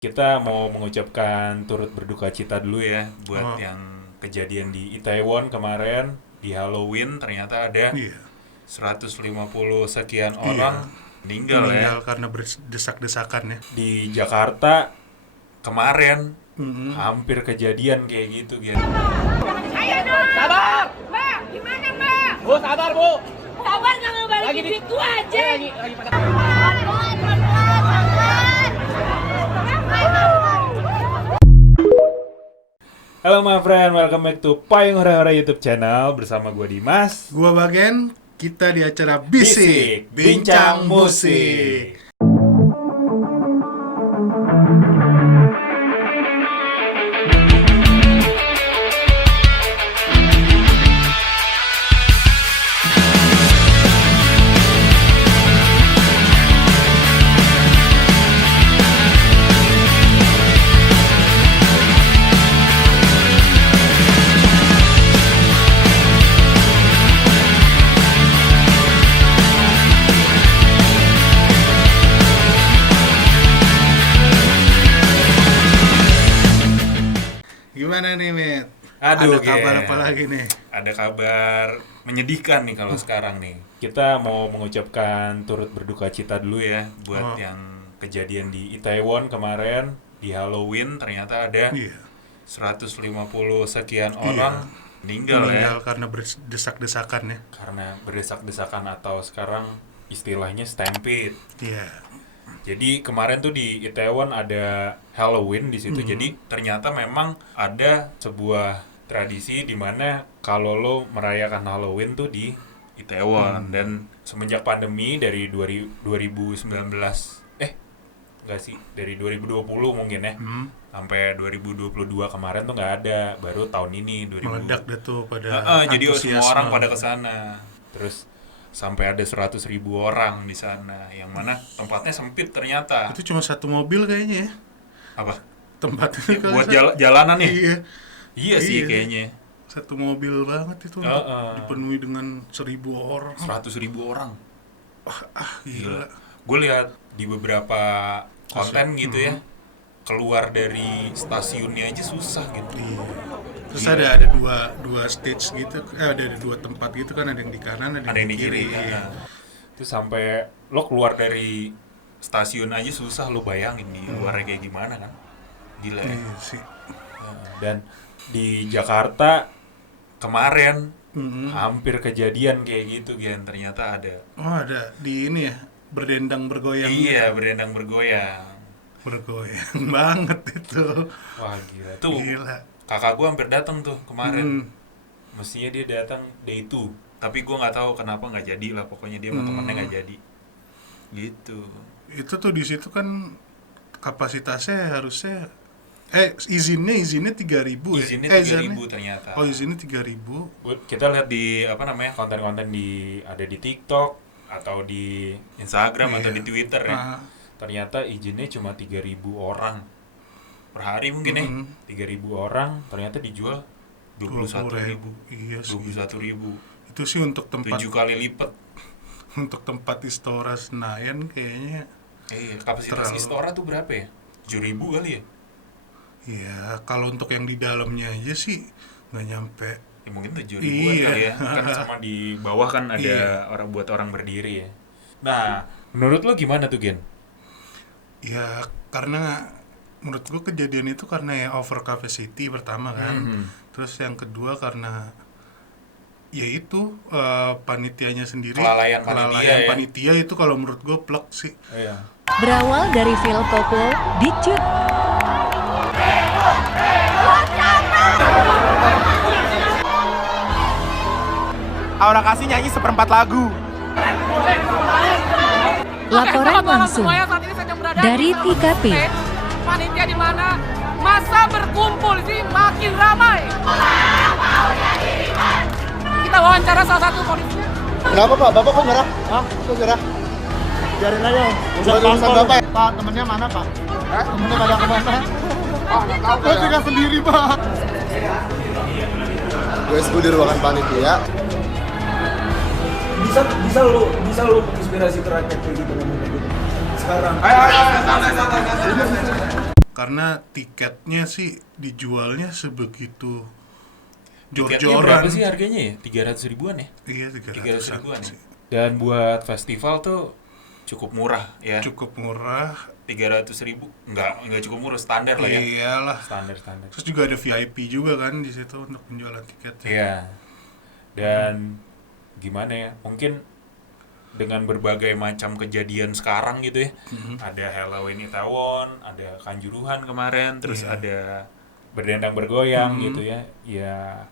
Kita mau mengucapkan turut berduka cita dulu ya buat yang kejadian di Itaewon kemarin di Halloween. Ternyata ada Iya, 150 sekian orang meninggal ya. karena berdesak-desakan ya. Di Jakarta kemarin hampir kejadian kayak gitu gitu. Ayo dong. Sabar. Mbak, gimana Mbak? Bu, sabar Bu. Sabar nggak ngebalikin itu aja. Lagi pada. Halo my friend, welcome back to Payung Hora-Hora YouTube channel bersama gue Dimas. Gua Bagen, kita di acara Bisik, Bincang Musik. Gimana nih, Met? Aduh, Ada kabar Gen. apa lagi nih? Ada kabar menyedihkan nih kalau sekarang nih. Kita mau mengucapkan turut berduka cita dulu ya buat yang kejadian di Itaewon kemarin di Halloween. Ternyata ada Iya, 150 sekian orang meninggal ya. karena berdesak-desakan ya. Karena berdesak-desakan atau sekarang istilahnya stampede. Iya. Jadi kemarin tuh di Itaewon ada Halloween di situ. Jadi ternyata memang ada sebuah tradisi di mana kalau lo merayakan Halloween tuh di Itaewon. Dan semenjak pandemi dari 2019 enggak sih, dari 2020 mungkin ya. Sampai 2022 kemarin tuh nggak ada, baru tahun ini 2000. Meledak deh tuh pada Jadi semua antusiasme. orang pada ke sana. Terus sampai ada 100.000 orang di sana, yang mana tempatnya sempit ternyata. Itu cuma satu mobil kayaknya ya. Apa? Tempatnya kalau Buat saya- jalanan nih? Iya, Iya sih Iya. kayaknya. satu mobil banget itu untuk dipenuhi dengan 1.000 orang. 100.000 orang. Gila. Gue lihat di beberapa konten gitu ya, keluar dari stasiunnya aja susah gitu. Iya. Terus ada dua stage gitu, ada dua tempat gitu kan, ada yang di kanan, Ada yang di kiri. Iya. Terus sampai lo keluar dari stasiun aja susah, lo bayangin nih luarnya kayak gimana kan. Gila ya. Iya sih. Dan di Jakarta kemarin hampir kejadian kayak gitu Gian. Ternyata ada. Oh, ada di ini ya, berdendang bergoyang. Iya, berendang bergoyang. Bergoyang banget itu. Wah gila. Tuh Gila. kakak gue hampir datang tuh kemarin. Mestinya dia datang day 2, tapi gue nggak tahu kenapa nggak jadi lah. Pokoknya dia sama temennya nggak jadi. Gitu. Itu tuh di situ kan kapasitasnya harusnya izinnya 3.000 ya. Izinnya 3.000 ternyata. Oh, izinnya 3.000. Kita lihat di konten-konten ada di TikTok atau di Instagram atau di Twitter ya. Ternyata izinnya cuma 3.000 orang per hari mungkin ya. 3.000 orang ternyata dijual 21.000. Iya sih. 21.000. Itu sih untuk tempat 7 kali lipat. untuk tempat Istora Senayan kayaknya. Kapasitas Terlalu. Istora tuh berapa ya? 7.000 kali ya? Ya, kalau untuk yang di dalamnya aja sih nggak nyampe. Ya mungkin 7.000 Iya. kali ya. Kan sama di bawah kan ada orang buat orang berdiri ya. Nah, menurut lo gimana tuh Gen? Ya, karena menurut gua kejadian itu karena ya over capacity pertama kan. Terus yang kedua karena ya itu panitianya sendiri. Kelalaian panitia ya. panitia itu kalau menurut gua plek sih. Iya. Berawal dari Phil Kopo, Dicut, Aura kasih nyanyi seperempat lagu. laporan langsung dari TKP. Panitia di mana? Masa berkumpul sih makin ramai. Kita wawancara salah satu polisi. Kenapa Pak? Bapak kok nyerah? Hah? Kok nyerah? Biarin aja. Urusan Bapak ya? Pak, temennya mana Pak? Temennya pada kemana? Saya tinggal sendiri Pak. Gue di ruangan panitia. bisa lu menginspirasi ke rakyat kayak gitu ngomong kayak gitu sekarang. karena tiketnya sih dijualnya sebegitu Tiketnya jor-joran. berapa sih harganya ya? 300 ribuan ya? Iya, 300 ribuan ya? sih. Dan buat festival tuh cukup murah ya. Cukup murah. 300 ribu enggak cukup murah, standar lah ya. Iyalah. Standar. Terus juga ada VIP juga kan di situ untuk penjualan tiketnya. Iya. Dan gimana ya? Mungkin dengan berbagai macam kejadian sekarang gitu ya. Ada Halloween Itaewon, ada Kanjuruhan kemarin, terus Iya. ada berdendang bergoyang gitu ya. Ya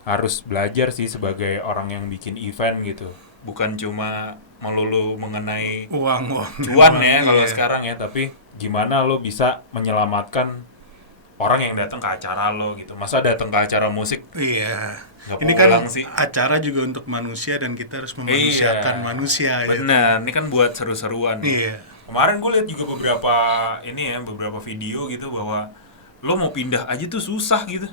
harus belajar sih sebagai orang yang bikin event gitu. Bukan cuma melulu mengenai Uang. cuan ya Iya. kalau sekarang ya, tapi gimana lo bisa menyelamatkan orang yang datang ke acara lo gitu. Masa datang ke acara musik Iya. nggak Ini kan pulang sih? acara juga untuk manusia dan kita harus memanusiakan Iya. manusia gitu. Bener, ini kan buat seru-seruan. Iya. Kemarin gue lihat juga beberapa video gitu bahwa lo mau pindah aja tuh susah gitu.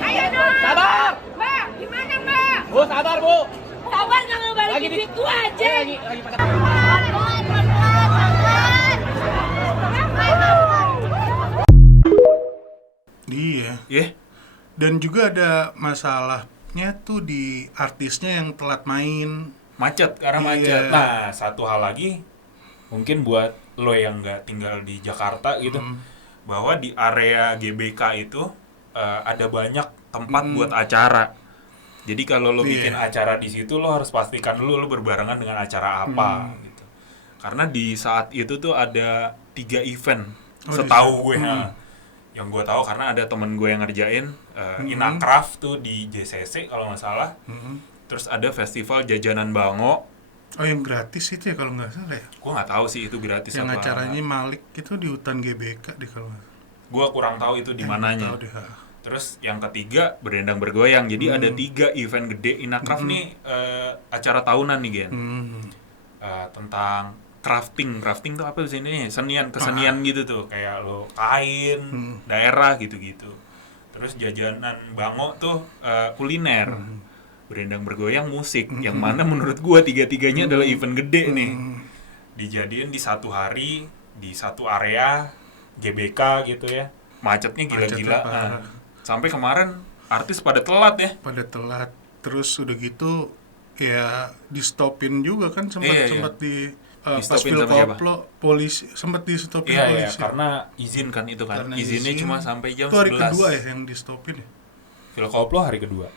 Ayo dong. Sabar. Mbak, gimana Mbak? Bu, sabar Bu. Sabar nggak ngebalikin duit gua aja. Lagi pada Iya. Yeah. Dan juga ada masalahnya tuh di artisnya yang telat main. Macet, karena Iya. macet. Nah, satu hal lagi mungkin buat lo yang nggak tinggal di Jakarta gitu, bahwa di area GBK itu ada banyak tempat buat acara. Jadi kalau lo Iya. bikin acara di situ, lo harus pastikan dulu lo berbarengan dengan acara apa gitu. Karena di saat itu tuh ada 3 event, Oh, setahu di- gue. Yang gue tahu karena ada temen gue yang ngerjain Inacraft tuh di JCC kalau nggak salah. Terus ada festival jajanan Bango. Oh, yang gratis itu ya kalau nggak salah ya. Gue nggak tahu sih itu gratis Yang apa. acaranya Malik itu di hutan GBK di kalau nggak salah. Gue kurang tahu itu di mananya. Tahu deh. Terus yang ketiga berdendang bergoyang. Jadi ada 3 event gede. Inacraft nih acara tahunan nih Gen. Tentang crafting tuh apa sih ini? Kesenian gitu tuh, kayak lo kain, daerah gitu-gitu. Terus jajanan Bango tuh kuliner. Berdendang bergoyang musik. Yang mana menurut gua 3-tiganya adalah event gede nih. Dijadiin di satu hari, di satu area GBK gitu ya. Macetnya gila-gila. Macetnya parah. Sampai kemarin artis pada telat ya. Pada telat. Terus udah gitu ya di stopin juga kan sempat di pas Di-stopin Phil sama siapa? Koplo polisi sempat di stopin Iya, polisi. karena izin kan itu kan. Karena Izinnya izin. cuma sampai jam Itu hari 11. kedua ya yang di stopin ya. Phil Koplo hari kedua.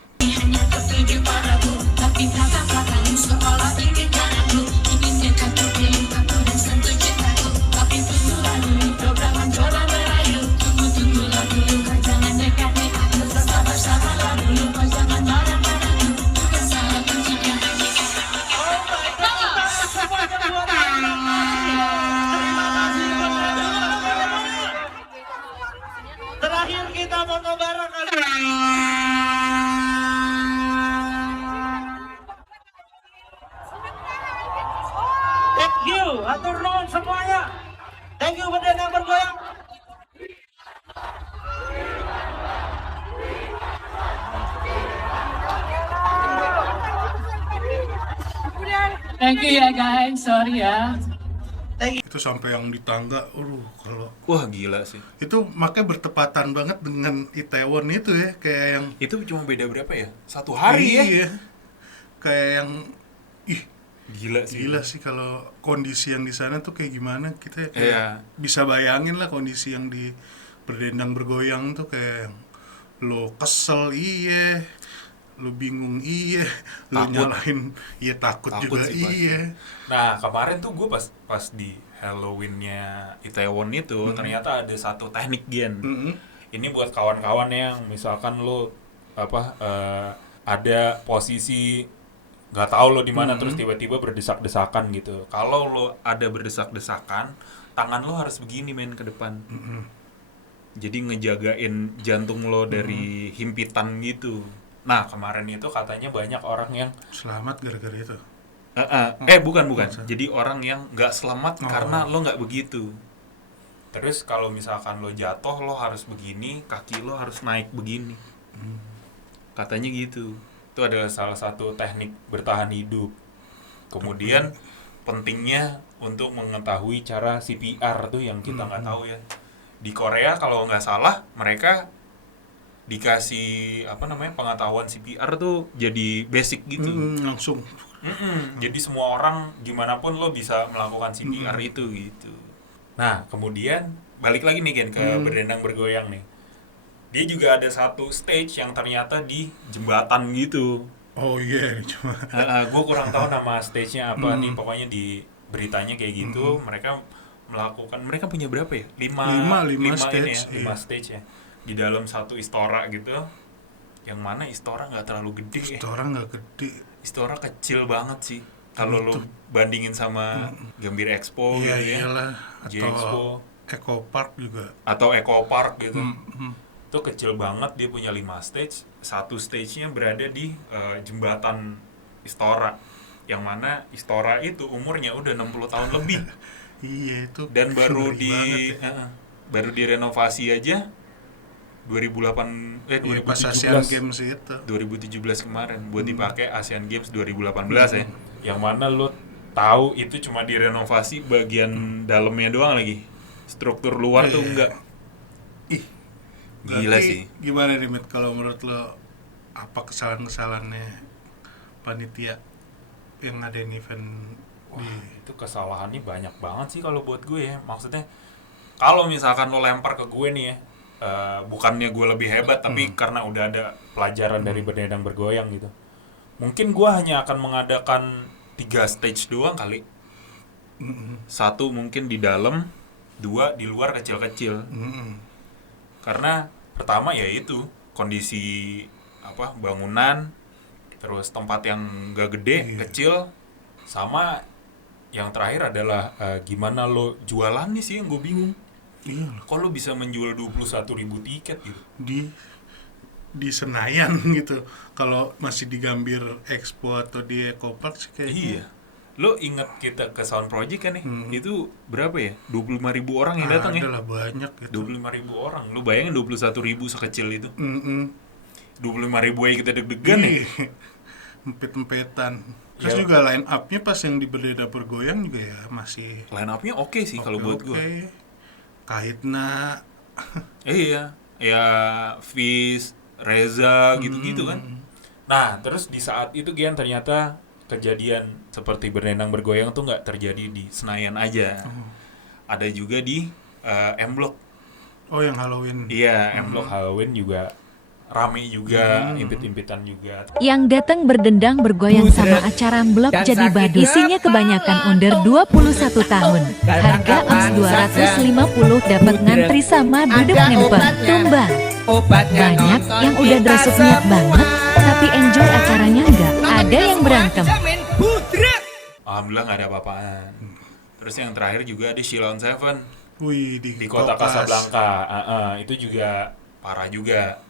terakhir kita mau bareng kali. Thank you, atur nuhun semuanya. Thank you berdendang bergoyang. Thank you ya guys, sorry ya. Itu sampai yang di tangga, kalau Wah, gila sih. itu makanya bertepatan banget dengan Itaewon itu ya, kayak yang Itu cuma beda berapa ya? 1 hari ya. iya. Kayak yang Gila sih. gila sih kalau kondisi yang di sana tuh kayak gimana, kita kayak Iya. bisa bayangin lah kondisi yang di berdendang bergoyang tuh kayak yang lo kesel iya, lo bingung iya, lo Takut. nyalahin iya, takut Takut juga sih pasti. iya. Nah, kemarin tuh gue pas di Halloween-nya Itaewon itu ternyata ada satu teknik Gen. Ini buat kawan-kawan yang misalkan lo ada posisi nggak tahu lo di mana terus tiba-tiba berdesak-desakan gitu. Kalau lo ada berdesak-desakan, tangan lo harus begini main ke depan. Jadi ngejagain jantung lo dari himpitan gitu. Nah, kemarin itu katanya banyak orang yang Selamat gara-gara itu. bukan. Masa? Jadi orang yang nggak selamat karena lo nggak begitu. Terus kalau misalkan lo jatuh, lo harus begini, kaki lo harus naik begini. Katanya gitu. Itu adalah salah satu teknik bertahan hidup. Kemudian pentingnya untuk mengetahui cara CPR tuh yang kita nggak tahu ya. di Korea kalau nggak salah mereka dikasih pengetahuan CPR tuh jadi basic gitu. Langsung. Jadi semua orang gimana pun lo bisa melakukan CPR itu gitu. Nah kemudian balik lagi nih Gen ke berdendang bergoyang nih. Dia juga ada satu stage yang ternyata di jembatan gitu. Oh iya, cuma. Gue kurang tahu nama stage-nya apa nih, pokoknya di beritanya kayak gitu. Mereka punya berapa ya? 5 stage, ini ya, 5 stage ya. Di dalam satu istora gitu. Yang mana istora nggak terlalu gede. Istora nggak gede. Istora kecil banget sih. Kalau lo bandingin sama Gambir Expo gitu ya. Iyalah. J-Expo. Eco Park juga. Atau Eco Park gitu. Itu kecil banget, dia punya 5 stage. Satu stage-nya berada di jembatan Istora. Yang mana Istora itu umurnya udah 60 tahun lebih. Iya itu. Dan baru baru direnovasi aja 2017 pas Asian Games itu. 2017 kemarin buat dipakai Asian Games 2018 ya. Yang mana lo tahu itu cuma direnovasi bagian dalamnya doang lagi. Struktur luar tuh enggak. Gila sih. Gimana nih, Mit, kalau menurut lo apa kesalahan-kesalahannya panitia yang ngadain event? Itu kesalahannya banyak banget sih kalau buat gue ya. Maksudnya kalau misalkan lo lempar ke gue nih ya, bukannya gue lebih hebat, tapi karena udah ada pelajaran dari berdendang bergoyang gitu. Mungkin gue hanya akan mengadakan 3 stage doang kali. 1 mungkin di dalam, 2 di luar kecil-kecil. Karena pertama ya itu kondisi bangunan, terus tempat yang gak gede, kecil, sama yang terakhir adalah gimana lo jualannya sih yang gue bingung. Kok lo bisa menjual 21.000 tiket gitu di Senayan gitu. Kalau masih di Gambir Expo atau di Eco Park sih kayaknya. Iya. Lo ingat kita ke Sound Project kan nih? Itu berapa ya? 25.000 orang yang datang ya? Adalah banyak gitu. 25.000 orang. Lo bayangin 21.000 sekecil itu. 25.000 aja kita deg-degan ya? Empet-empetan. Terus juga line up-nya pas yang di Berdendang Bergoyang juga ya masih line up-nya oke sih kalau buat gue. Kahitna. Iya. Ya Fis, Reza gitu-gitu kan. Nah, terus di saat itu Gian ternyata kejadian seperti berdendang bergoyang tuh nggak terjadi di Senayan aja. Ada juga di M Block. Oh, yang Halloween. Iya, M Block Halloween juga rame juga, impit-impitan juga. Yang datang berdendang bergoyang sama acara blok jadi badu. Isinya kebanyakan under 21 tahun. Harga OS 250, dapat ngantri sama duduk ngempet. Tumbang. Banyak yang udah dress up banget, tapi enjoy acaranya enggak. Ada yang berantem. Alhamdulillah nggak ada apa-apaan. Terus yang terakhir juga ada Shilon Seven. Wih, di kota Casablanca. Itu juga parah juga.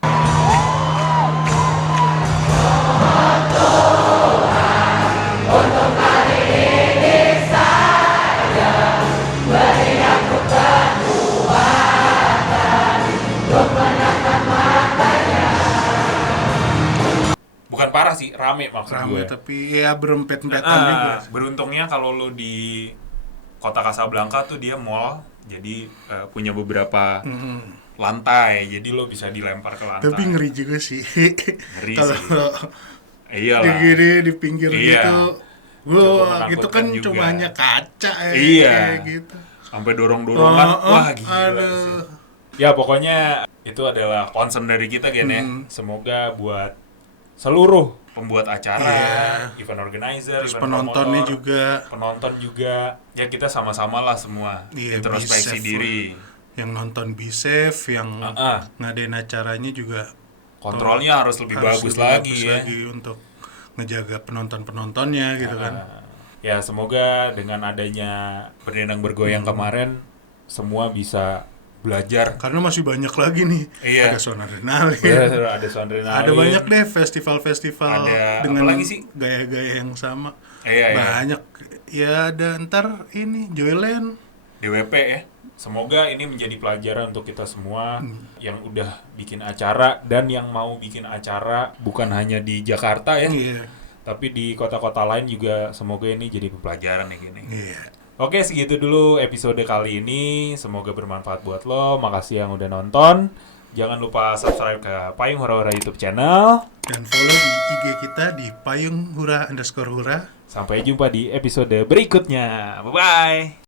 Bukan parah sih, rame maksud gue. Rame tapi ya berempet-empetan juga. Beruntungnya kalau lo di kota Casablanca tuh dia mall, jadi punya beberapa lantai, jadi lo bisa dilempar ke lantai. Tapi ngeri juga sih. Ngeri sih. Iyalah. Di pinggir gitu. Wah, gitu kan juga. Cuma hanya kaca ya. Iya. Kayak gitu. Sampai dorong-dorongan. Wah, gila sih. Ya, pokoknya itu adalah concern dari kita Gen ya. Semoga buat seluruh pembuat acara, event organizer, terus event penontonnya promotor, juga. penonton juga. Ya kita sama-sama lah semua introspeksi diri. Yang nonton be safe, yang ngadain acaranya juga kontrolnya harus lebih bagus lagi ya. Untuk ngejaga penontonnya gitu kan. Ya semoga dengan adanya berdendang bergoyang kemarin semua bisa belajar. Karena masih banyak lagi nih. Iya. Ada Sound Adrenaline. Ada Sound Adrenaline. Ada banyak deh festival-festival dengan lagi sih? Gaya-gaya yang sama. Iya. Banyak. Ya ada ntar ini Joyland, DWP ya. Semoga ini menjadi pelajaran untuk kita semua yang udah bikin acara dan yang mau bikin acara bukan hanya di Jakarta ya. Tapi di kota-kota lain juga semoga ini jadi pelajaran ya gini. Oke, segitu dulu episode kali ini. Semoga bermanfaat buat lo. Makasih yang udah nonton. Jangan lupa subscribe ke Payung Hura-Hura YouTube channel. Dan follow di IG kita di payunghura_hura. Sampai jumpa di episode berikutnya. Bye-bye.